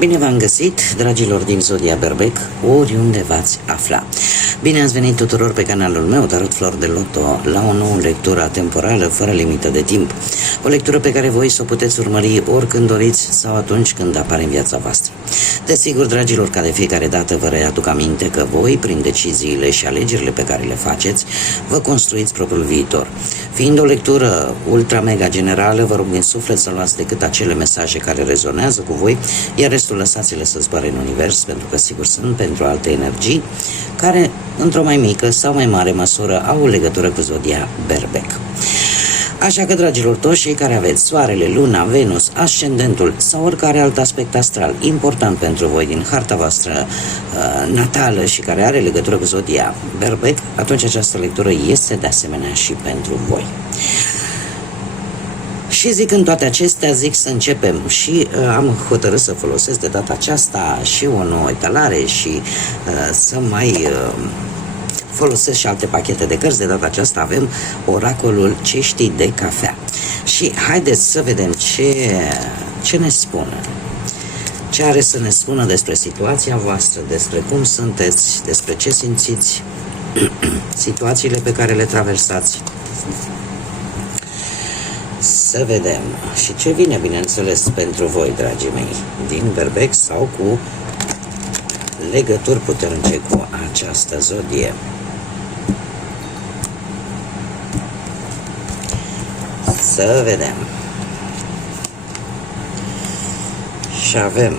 Bine v-am găsit, dragilor din Zodia Berbec, oriunde v-ați afla. Bine ați venit tuturor pe canalul meu, Tarot Flor de Loto, la o nouă lectură atemporală, fără limită de timp. O lectură pe care voi să o puteți urmări oricând doriți sau atunci când apare în viața voastră. Desigur, dragilor, ca de fiecare dată vă readuc aminte că voi, prin deciziile și alegerile pe care le faceți, vă construiți propriul viitor. Fiind o lectură ultra-mega generală, vă rog din suflet să luați decât acele mesaje care rezonează cu voi, iar restul lăsați-le să zboare în univers, pentru că sigur sunt pentru alte energii care, într-o mai mică sau mai mare măsură, au o legătură cu Zodia Berbec. Așa că, dragilor, toți cei care aveți Soarele, Luna, Venus, Ascendentul sau oricare alt aspect astral important pentru voi din harta voastră natală și care are legătură cu Zodia Berbec, atunci această lectură este de asemenea și pentru voi. Și zicând toate acestea, zic să începem și am hotărât să folosesc de data aceasta și o nouă etalare și să mai folosesc și alte pachete de cărți. De data aceasta avem Oracolul Ceștii de Cafea. Și haideți să vedem ce ne spune. Ce are să ne spună despre situația voastră, despre cum sunteți, despre ce simțiți, situațiile pe care le traversați. Să vedem și ce vine, bineînțeles, pentru voi, dragii mei, din Berbec sau cu legături puternice cu această zodie. Să vedem. Și avem.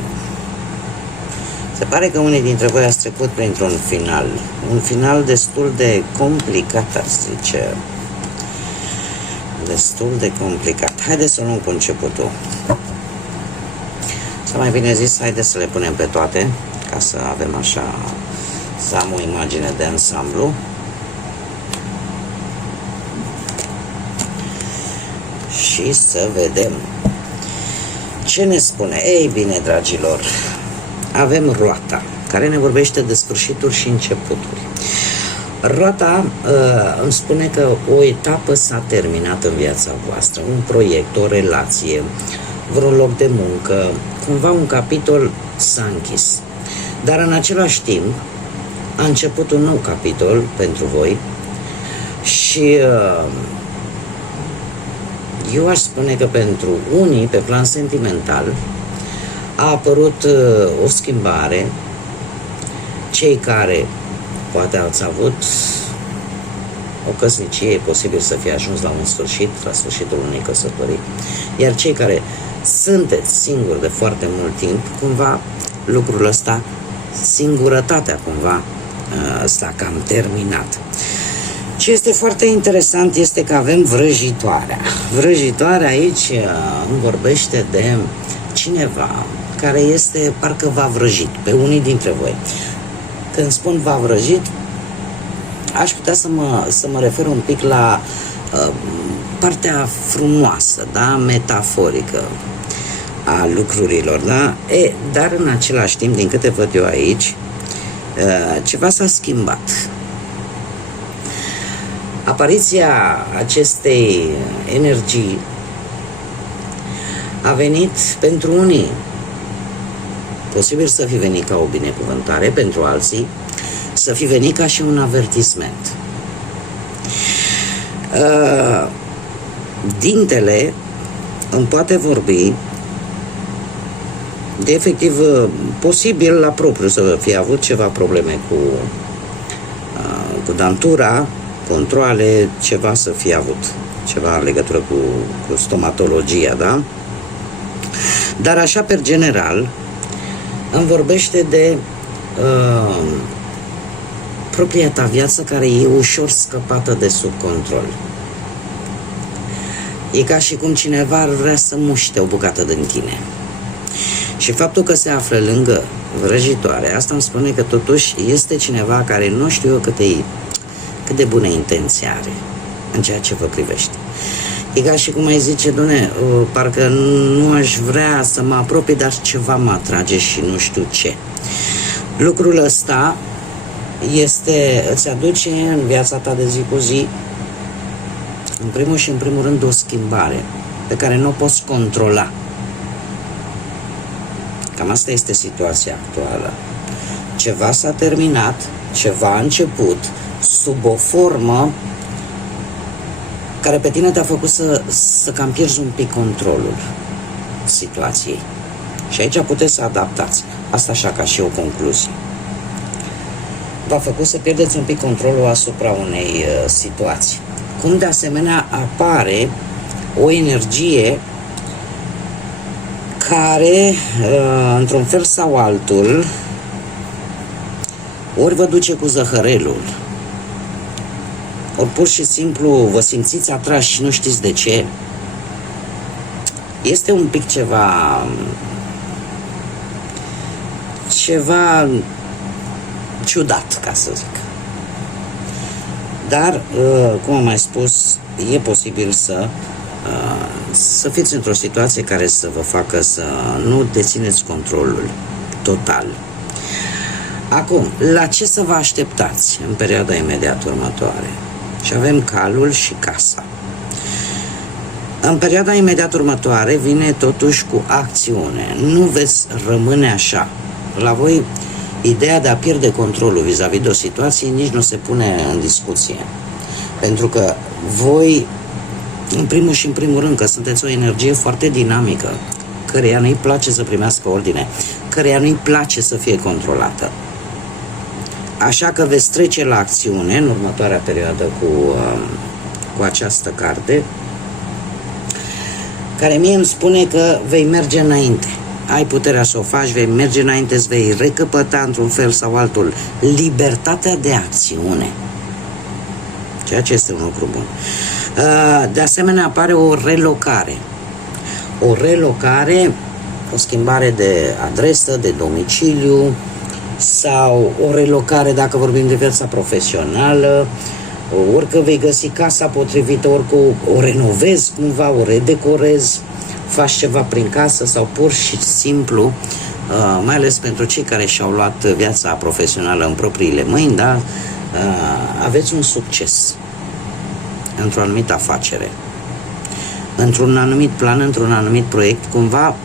Se pare că unii dintre voi ați trecut printr-un final. Un final destul de complicat, aș zice. Destul de complicat. Haideți să luăm cu începutul. Sau mai bine zis, haideți să le punem pe toate, ca să avem așa, să am o imagine de ansamblu. Și să vedem ce ne spune. Ei bine, dragilor, avem roata, care ne vorbește de sfârșituri și începuturi. Roata îmi spune că o etapă s-a terminat în viața voastră, un proiect, o relație, vreun loc de muncă, cumva un capitol s-a închis. Dar în același timp a început un nou capitol pentru voi și eu aș spune că pentru unii, pe plan sentimental, a apărut o schimbare. Cei care poate ați avut o căsnicie, e posibil să fie ajuns la un sfârșit, la sfârșitul unei căsătorii. Iar cei care sunteți singuri de foarte mult timp, cumva lucrul ăsta, singurătatea cumva s-a cam terminat. Ce este foarte interesant este că avem vrăjitoarea. Vrăjitoarea aici îmi vorbește de cineva care este, parcă v-a vrăjit pe unii dintre voi. Când spun v-a vrăjit, aș putea să mă refer un pic la partea frumoasă, da? Metaforică a lucrurilor, da? Dar în același timp, din câte văd eu aici, ceva s-a schimbat. Apariția acestei energii a venit pentru unii, posibil să fi venit ca o binecuvântare, pentru alții să fi venit ca și un avertisment. Dintele îmi poate vorbi de efectiv posibil la propriu să fie avut ceva probleme cu dantura, controale, ceva să fie avut, ceva în legătură cu stomatologia, da? Dar așa, per general, îmi vorbește de propria ta viață care e ușor scăpată de sub control. E ca și cum cineva ar vrea să muște o bucată din tine. Și faptul că se află lângă vrăjitoare, asta îmi spune că totuși este cineva care nu știu eu cât de bună intenție are în ceea ce vă privește. E ca și cum ai zice, Doamne, parcă nu aș vrea să mă apropii, dar ceva mă atrage și nu știu ce. Lucrul ăsta îți aduce în viața ta de zi cu zi, în primul și în primul rând, o schimbare pe care nu o poți controla. Cam asta este situația actuală. Ceva s-a terminat, ceva a început, sub o formă care pe tine te-a făcut să cam pierzi un pic controlul situației. Și aici puteți să adaptați. Asta așa ca și o concluzie. V-a făcut să pierdeți un pic controlul asupra unei situații. Cum de asemenea apare o energie care, într-un fel sau altul, ori vă duce cu zăhărelul, ori pur și simplu vă simțiți atrași și nu știți de ce. Este un pic ceva ciudat, ca să zic. Dar, cum am mai spus, e posibil să fiți într-o situație care să vă facă să nu dețineți controlul total. Acum, la ce să vă așteptați în perioada imediat următoare? Și avem calul și casa. În perioada imediat următoare vine totuși cu acțiune. Nu veți rămâne așa. La voi, ideea de a pierde controlul vis-a-vis de o situație nici nu se pune în discuție. Pentru că voi, în primul și în primul rând, că sunteți o energie foarte dinamică, căreia nu-i place să primească ordine, căreia nu-i place să fie controlată. Așa că veți trece la acțiune în următoarea perioadă cu această carte, care mie îmi spune că vei merge înainte. Ai puterea să o faci, vei merge înainte, îți vei recăpăta într-un fel sau altul libertatea de acțiune. Ceea ce este un lucru bun. De asemenea, apare o relocare. O relocare, o schimbare de adresă, de domiciliu, sau o relocare dacă vorbim de viața profesională, ori că vei găsi casa potrivită, ori că o renovezi cumva, o redecorezi, faci ceva prin casă sau pur și simplu, mai ales pentru cei care și-au luat viața profesională în propriile mâini, da? Aveți un succes într-o anumită afacere, într-un anumit plan, într-un anumit proiect, cumva,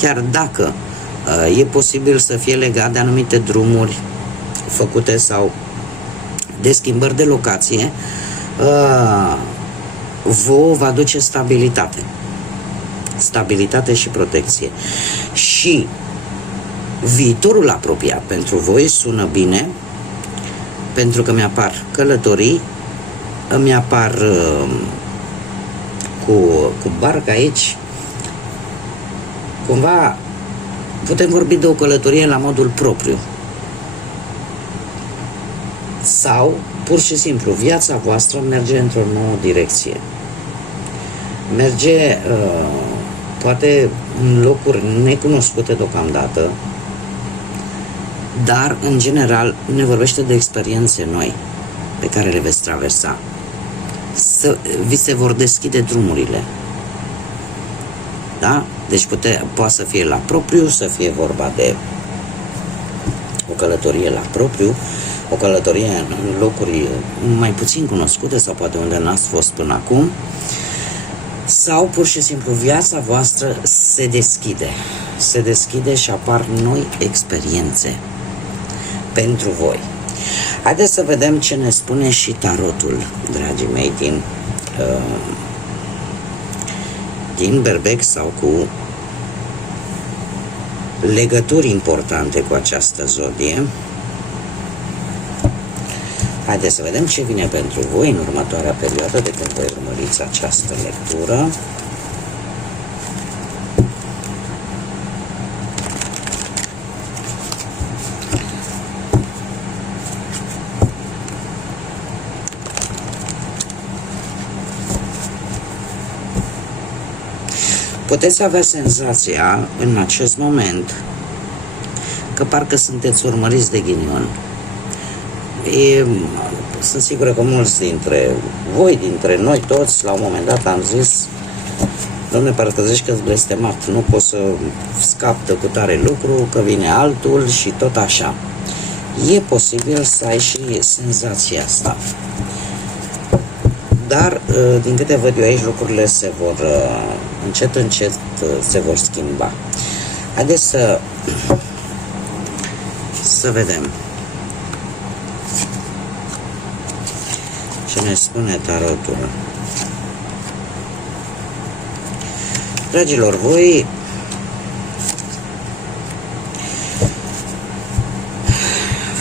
chiar dacă e posibil să fie legat de anumite drumuri făcute sau de schimbări de locație, vouă va aduce stabilitate. Stabilitate și protecție. Și viitorul apropiat pentru voi sună bine, pentru că mi-apar călătorii, îmi apar cu barca aici. Cumva putem vorbi de o călătorie la modul propriu. Sau, pur și simplu, viața voastră merge într-o nouă direcție. Merge, poate, în locuri necunoscute deocamdată, dar, în general, ne vorbește de experiențe noi pe care le veți traversa. Vi se vor deschide drumurile. Da? Deci poate să fie la propriu, să fie vorba de o călătorie la propriu, o călătorie în locuri mai puțin cunoscute sau poate unde n-ați fost până acum, sau pur și simplu viața voastră se deschide. Se deschide și apar noi experiențe pentru voi. Haideți să vedem ce ne spune și tarotul, dragii mei, din berbec sau cu legături importante cu această zodie. Haideți să vedem ce vine pentru voi în următoarea perioadă de când voi urmăriți această lectură. Puteți avea senzația în acest moment că parcă sunteți urmăriți de ghinion. Sunt sigură că mulți dintre voi, dintre noi toți, la un moment dat am zis: Doamne, parcă zici că-s blestemat, nu pot să scap de cu tare lucru, că vine altul și tot așa. E posibil să ai și senzația asta. Dar, din câte văd eu aici, lucrurile se vor, încet, se vor schimba. Haideți să vedem ce ne spune tarotul. Dragilor, voi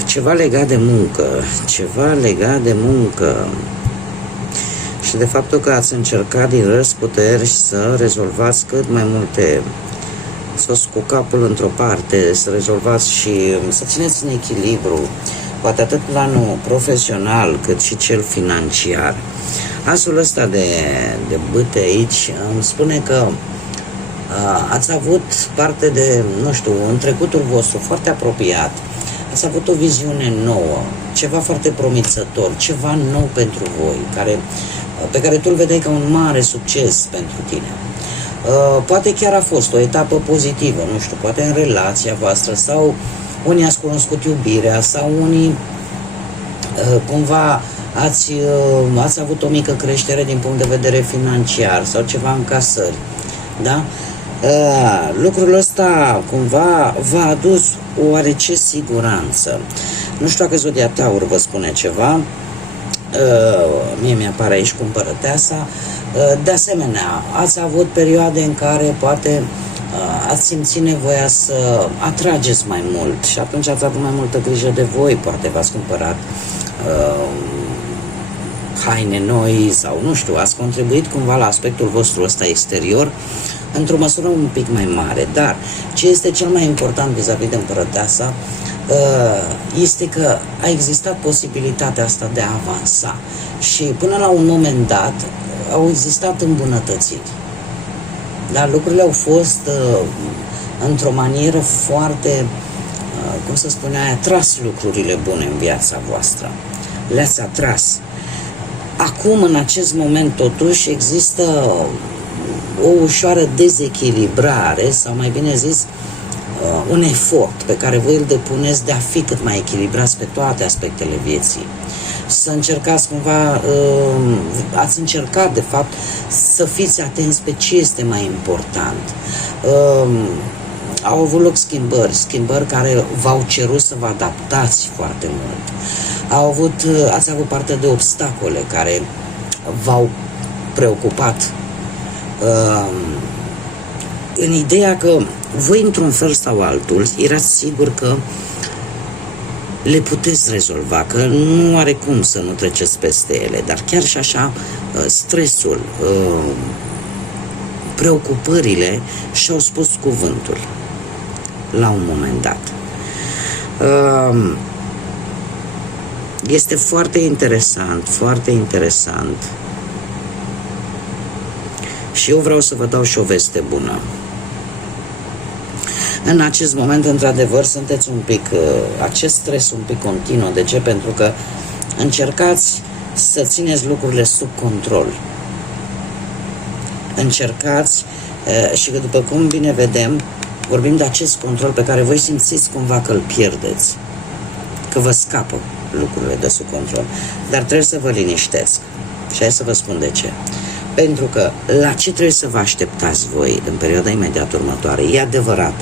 ceva legat de muncă, și de faptul că ați încercat din răsputeri să rezolvați cât mai multe, să cu capul într-o parte, să rezolvați și să țineți în echilibru, poate atât planul profesional cât și cel financiar. Asul ăsta de bâte aici îmi spune că ați avut parte de, nu știu, în trecutul vostru foarte apropiat, ați avut o viziune nouă, ceva foarte promițător, ceva nou pentru voi, pe care tu îl vedeai ca un mare succes pentru tine. Poate chiar a fost o etapă pozitivă, nu știu, poate în relația voastră, sau unii ați cunoscut iubirea, sau unii cumva ați avut o mică creștere din punct de vedere financiar, sau ceva în casări, da? Lucrul ăsta cumva v-a adus oarece siguranță. Nu știu dacă Zodia Taur vă spune ceva, mie mi-apare aici cu Împărăteasa. De asemenea, ați avut perioade în care poate ați simțit nevoia să atrageți mai mult și atunci ați avut mai multă grijă de voi, poate v-ați cumpărat haine noi sau nu știu, ați contribuit cumva la aspectul vostru ăsta exterior într-o măsură un pic mai mare. Dar ce este cel mai important vis-a-vis de Împărăteasa este că a existat posibilitatea asta de a avansa și până la un moment dat au existat îmbunătățiri. Dar lucrurile au fost într-o manieră foarte, cum să spune, ai atras lucrurile bune în viața voastră. Le-ați atras. Acum, în acest moment, totuși, există o ușoară dezechilibrare, sau mai bine zis, un efort pe care voi îl depuneți de a fi cât mai echilibrați pe toate aspectele vieții. Să încercați cumva, ați încercat de fapt să fiți atenți pe ce este mai important. Au avut loc schimbări care v-au cerut să vă adaptați foarte mult. Ați avut parte de obstacole care v-au preocupat, în ideea că voi, într-un fel sau altul, erați sigur că le puteți rezolva, că nu are cum să nu treceți peste ele, dar chiar și așa, stresul, preocupările și-au spus cuvântul la un moment dat. Este foarte interesant și eu vreau să vă dau și o veste bună. În acest moment, într-adevăr, sunteți un pic, acest stres un pic continuu. De ce? Pentru că încercați să țineți lucrurile sub control. Încercați și că, după cum bine vedem, vorbim de acest control pe care voi simțiți cumva că îl pierdeți, că vă scapă lucrurile de sub control. Dar trebuie să vă liniștesc. Și hai să vă spun de ce. Pentru că la ce trebuie să vă așteptați voi în perioada imediat următoare, e adevărat,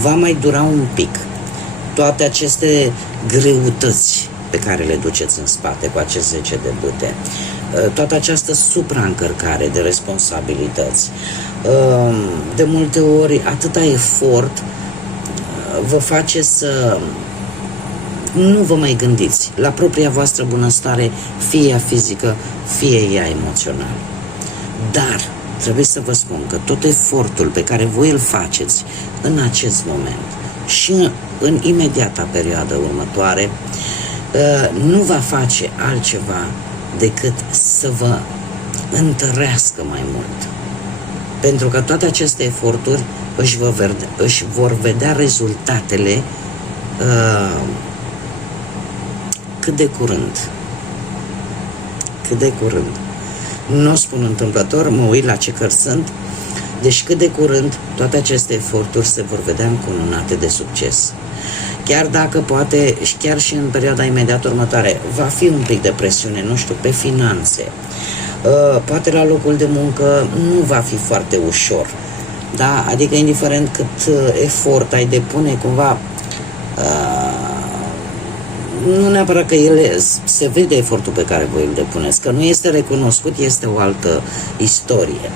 va mai dura un pic toate aceste greutăți pe care le duceți în spate cu acest 10 de bâte, toată această supraîncărcare de responsabilități, de multe ori atâta efort vă face să nu vă mai gândiți la propria voastră bunăstare, fie ea fizică, fie ea emoțională. Dar trebuie să vă spun că tot efortul pe care voi îl faceți în acest moment și în imediata perioadă următoare nu va face altceva decât să vă întărească mai mult. Pentru că toate aceste eforturi își vor vedea rezultatele cât de curând. Cât de curând. Nu o spun întâmplător, mă uit la ce cărți sunt, deci cât de curând toate aceste eforturi se vor vedea încununate de succes. Chiar dacă poate, chiar și în perioada imediat următoare, va fi un pic de presiune, nu știu, pe finanțe, poate la locul de muncă nu va fi foarte ușor, Da? Adică indiferent cât efort ai depune, cumva nu neapărat că se vede efortul pe care voi îl depuneți, că nu este recunoscut, este o altă istorie.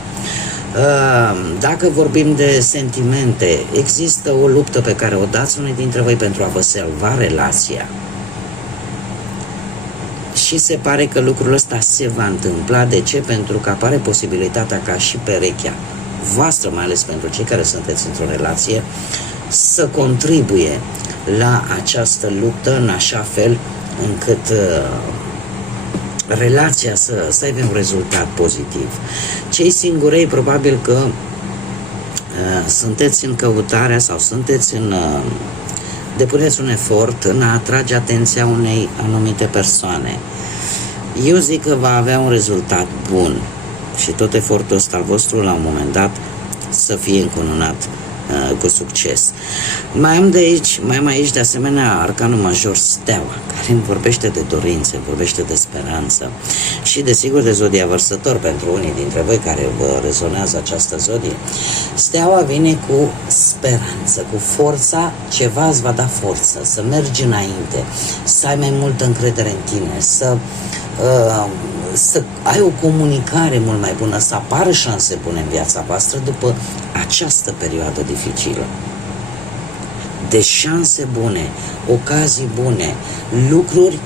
Dacă vorbim de sentimente, există o luptă pe care o dați unii dintre voi pentru a vă salva relația. Și se pare că lucrul ăsta se va întâmpla. De ce? Pentru că apare posibilitatea ca și perechea voastră, mai ales pentru cei care sunteți într-o relație, să contribuie la această luptă în așa fel încât relația să aibă un rezultat pozitiv. Cei singurei probabil că sunteți în căutarea sau depuneți un efort în a atrage atenția unei anumite persoane. Eu zic că va avea un rezultat bun și tot efortul ăsta al vostru la un moment dat să fie încununat cu succes. Mai am aici de asemenea arcanul major Steaua, care îmi vorbește de dorințe, vorbește de speranță și desigur de zodia Vărsător pentru unii dintre voi care vă rezonează această zodie. Steaua vine cu speranță, cu forța, ceva îți va da forță, să mergi înainte, să ai mai multă încredere în tine, să ai o comunicare mult mai bună, să apară șanse bune în viața voastră după această perioadă dificilă. De șanse bune, ocazii bune, lucruri,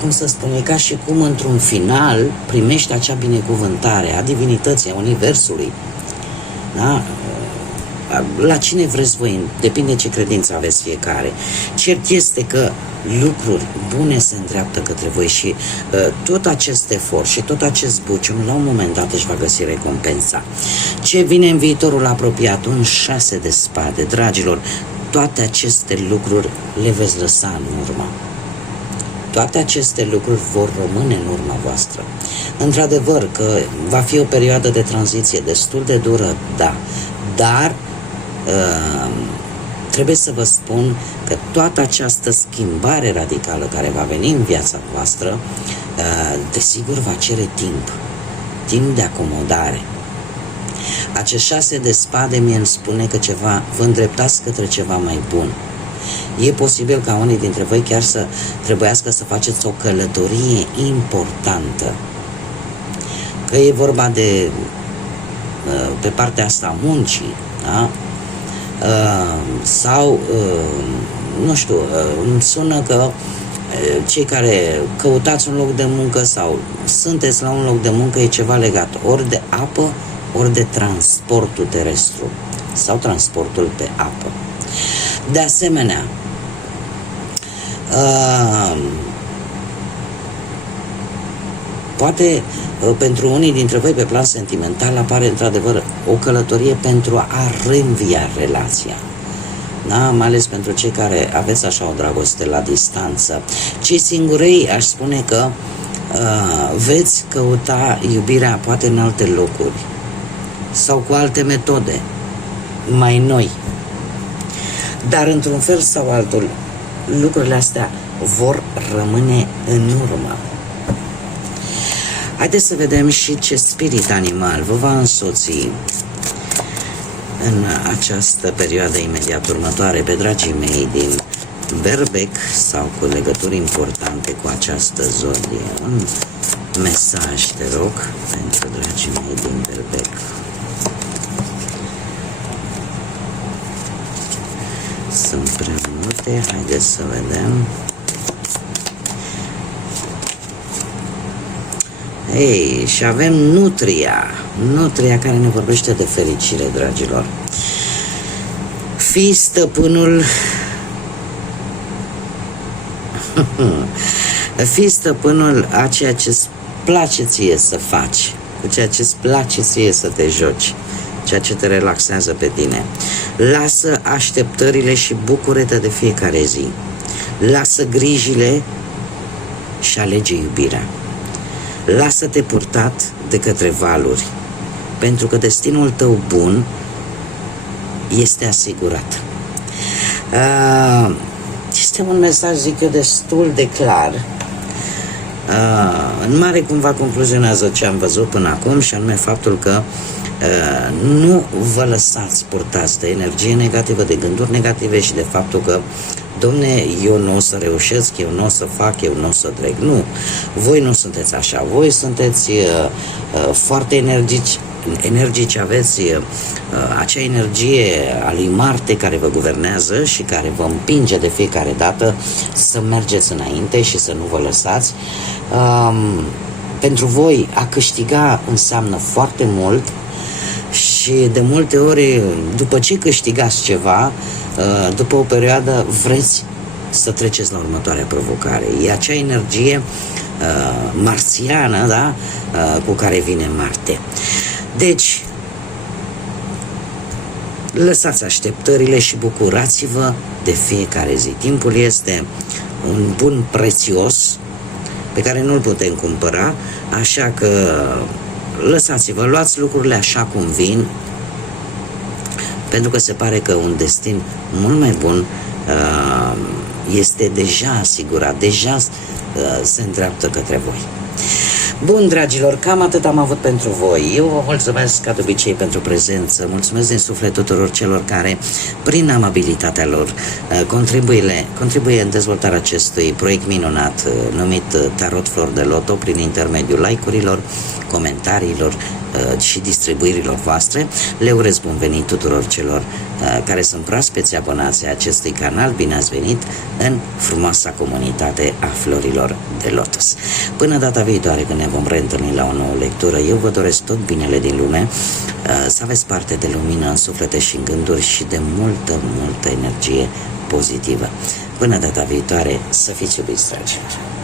cum să spun, e ca și cum într-un final primești acea binecuvântare a divinității, a Universului. Da? La cine vreți voi, depinde ce credință aveți fiecare. Cert este că lucruri bune se îndreaptă către voi și tot acest efort și tot acest bucium la un moment dat își va găsi recompensa. Ce vine în viitorul apropiat? Un 6 de spade, dragilor, toate aceste lucruri le veți lăsa în urmă. Toate aceste lucruri vor rămâne în urma voastră. Într-adevăr că va fi o perioadă de tranziție destul de dură, da, dar trebuie să vă spun că toată această schimbare radicală care va veni în viața voastră, desigur va cere timp de acomodare. Acest 6 de spade mie îmi spune că vă îndreptați către ceva mai bun. E posibil ca unii dintre voi chiar să trebuiască să faceți o călătorie importantă. Că e vorba de pe partea asta muncii, da? Sau nu știu, îmi sună că cei care căutați un loc de muncă sau sunteți la un loc de muncă e ceva legat ori de apă, ori de transportul terestru sau transportul pe apă. De asemenea, poate pentru unii dintre voi pe plan sentimental apare într-adevăr o călătorie pentru a reînvia relația. Da? Mai ales pentru cei care aveți așa o dragoste la distanță. Cei singurei aș spune că veți căuta iubirea poate în alte locuri sau cu alte metode mai noi. Dar într-un fel sau altul lucrurile astea vor rămâne în urmă. Haideți să vedem și ce spirit animal vă va însoți în această perioadă imediat următoare pe dragii mei din Berbec sau cu legături importante cu această zodie. Un mesaj, te rog, pentru dragii mei din Berbec. Sunt prea multe, haideți să vedem. Ei, și avem Nutria care ne vorbește de fericire, dragilor. Fii stăpânul fii stăpânul a ceea ce-ți place ție să faci, cu ceea ce-ți place ție să te joci, ceea ce te relaxează pe tine. Lasă așteptările și bucură-te de fiecare zi. Lasă grijile și alege iubirea. Lasă-te purtat de către valuri, pentru că destinul tău bun este asigurat. Este un mesaj, zic eu, destul de clar. În mare cumva concluzionează ce am văzut până acum și anume faptul că Nu vă lăsați purtați de energie negativă, de gânduri negative și de faptul că domne, eu nu o să reușesc, eu nu o să fac, eu nu o să trec. Nu, voi nu sunteți așa, voi sunteți foarte energici, aveți acea energie a lui Marte care vă guvernează și care vă împinge de fiecare dată să mergeți înainte și să nu vă lăsați. Pentru voi a câștiga înseamnă foarte mult și de multe ori după ce câștigați ceva, după o perioadă vreți să treceți la următoarea provocare. E acea energie marțiană, da? Cu care vine Marte. Deci, lăsați așteptările și bucurați-vă de fiecare zi. Timpul este un bun prețios pe care nu-l putem cumpăra, așa că lăsați-vă, luați lucrurile așa cum vin, pentru că se pare că un destin mult mai bun este deja asigurat, deja se îndreaptă către voi. Bun, dragilor, cam atât am avut pentru voi. Eu vă mulțumesc ca de obicei pentru prezență. Mulțumesc din suflet tuturor celor care, prin amabilitatea lor, contribuie în dezvoltarea acestui proiect minunat numit Tarot Flor de Loto prin intermediul like-urilor, comentariilor și distribuirilor voastre. Le urez bun venit tuturor celor care sunt proaspeți abonați ai acestui canal. Bine ați venit în frumoasa comunitate a florilor de lotus. Până data viitoare, când ne vom reîntâlni la o nouă lectură, eu vă doresc tot binele din lume, să aveți parte de lumină în suflete și în gânduri și de multă energie pozitivă. Până data viitoare, să fiți iubiți, dragilor!